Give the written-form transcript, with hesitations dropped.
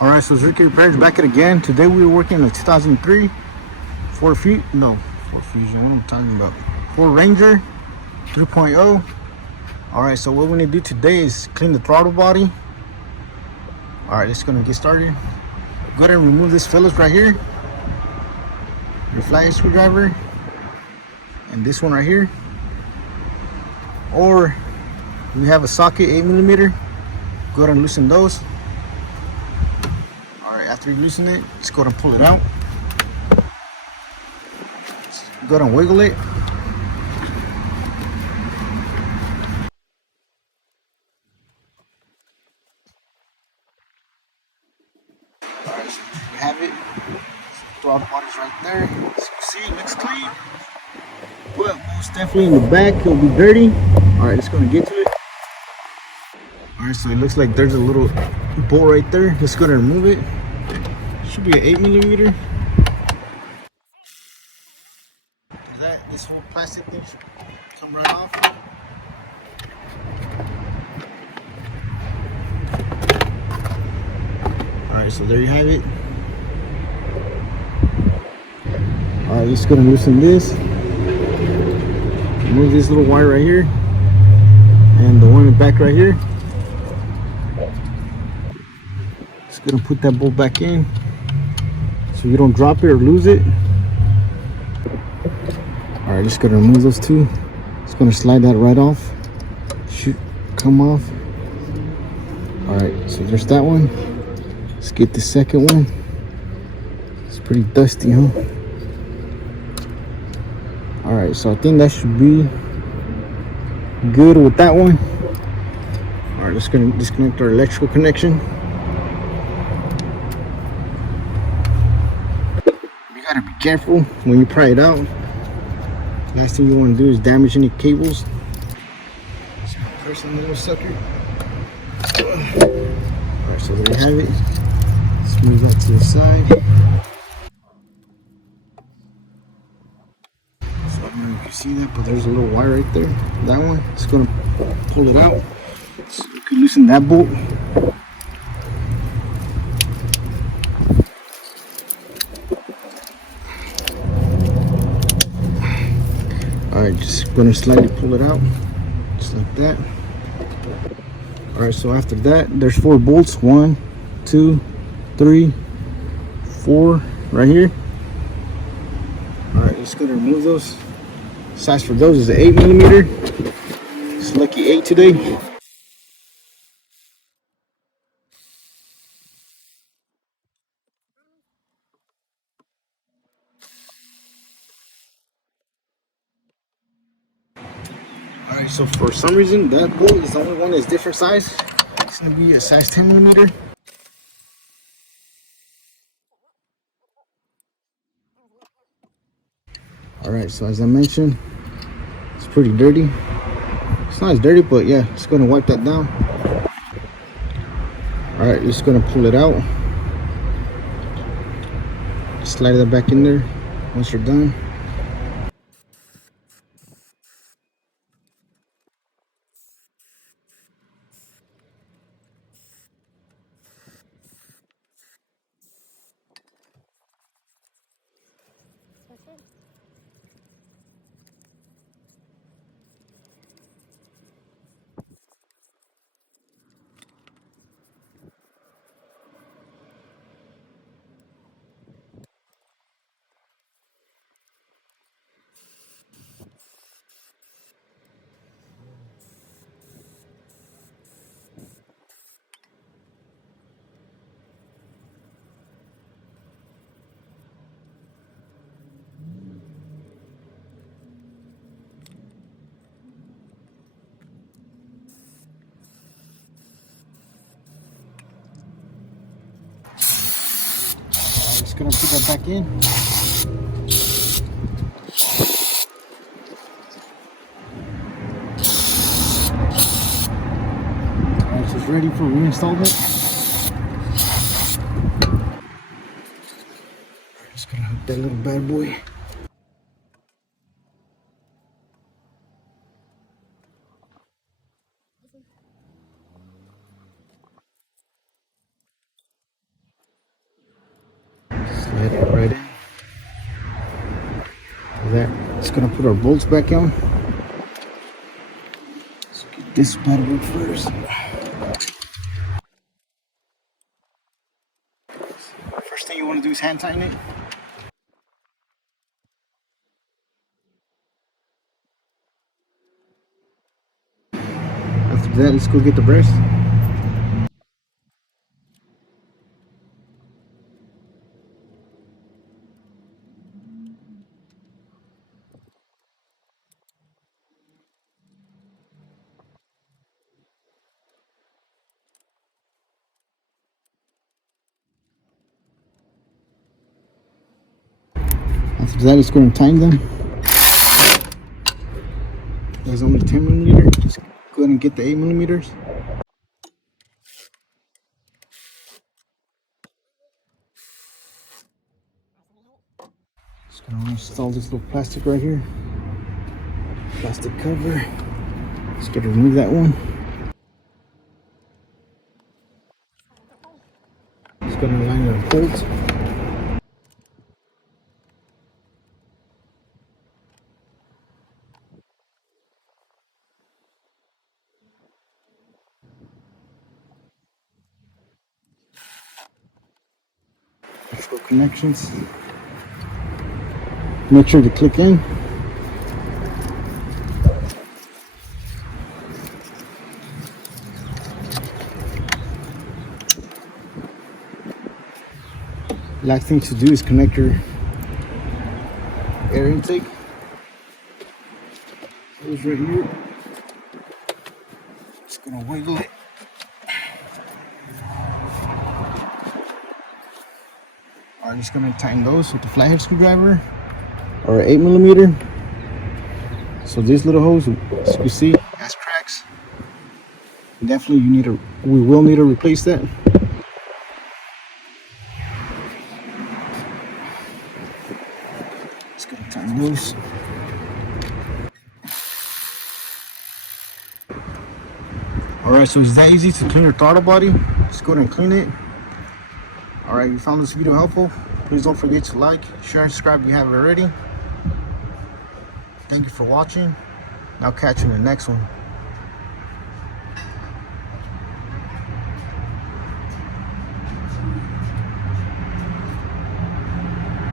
Alright, so Ricky Repairs back at again. Today we were working on a 2003 Ford Fusion. No, Ford Fusion. What am I talking about? Ford Ranger 3.0. Alright, so what we're gonna do today is clean the throttle body. Alright, let's gonna get started. Go ahead and remove this Phillips right here. Your flat screwdriver. And this one right here. Or we have a socket 8mm. Go ahead and loosen those. Alright, after you loosen it, let's go ahead and pull it out. Go ahead and wiggle it. Alright, so you have it. Throttle body's right there. As you can see, it looks clean. But most definitely in the back, it'll be dirty. Alright, let's go and get to it. Alright, so it looks like there's a little bolt right there. Let's go ahead and remove it. Should be an 8mm. This whole plastic thing should come right off. Alright, so there you have it. Alright, let's go and loosen this. Remove this little wire right here. And the one in the back right here. Just gonna put that bolt back in so you don't drop it or lose it. Alright, just gonna remove those two. Just gonna slide that right off. Shoot, come off. Alright, so there's that one. Let's get the second one. It's pretty dusty, huh? Alright, so I think that should be good with that one. Alright, let's gonna disconnect our electrical connection. You gotta be careful when you pry it out. Last thing you want to do is damage any cables. Just press on the little sucker. Alright, so there you have it. Let's move that to the side. So I don't know if you can see that, but there's a little wire right there. That one. It's going to pull it out. So you can loosen that bolt. Alright, just going to slightly pull it out. Just like that. Alright, so after that, there's 4 bolts. 1, 2, 3, 4 right here. Alright, let's go to remove those. Size for those is an 8mm. It's lucky 8 today. Alright, so for some reason that bolt is the only one that's different size. It's gonna be a size 10mm. Alright, so as I mentioned, it's pretty dirty. It's not as dirty, but yeah, it's gonna wipe that down. Alright, just gonna pull it out. Slide that back in there once you're done. Just gonna put that back in. Alright, so it's ready for reinstallment. Just gonna hook that little bad boy. Slide it right in. There. Just gonna put our bolts back on. Let's get this bad work first. First thing you want to do is hand tighten it. After that, let's go get the brace. After that, it's going to tighten them. There's only 10 millimeter. Just go ahead and get the 8 millimeters. Just going to install this little plastic right here. Plastic cover. Just got to remove that one. Just going to align our bolts. Electrical connections. Make sure to click in. Last thing to do is connect your air intake. It's right here. Just gonna wiggle it. I'm just gonna tighten those with the flathead screwdriver or 8 millimeter. So this little hose, as you see, has cracks. Definitely, we will need to replace that. Just gonna tighten those. Alright, so it's that easy to clean your throttle body. Just go ahead and clean it. Alright, if you found this video helpful, please don't forget to like, share, and subscribe if you haven't already. Thank you for watching. And I'll catch you in the next one.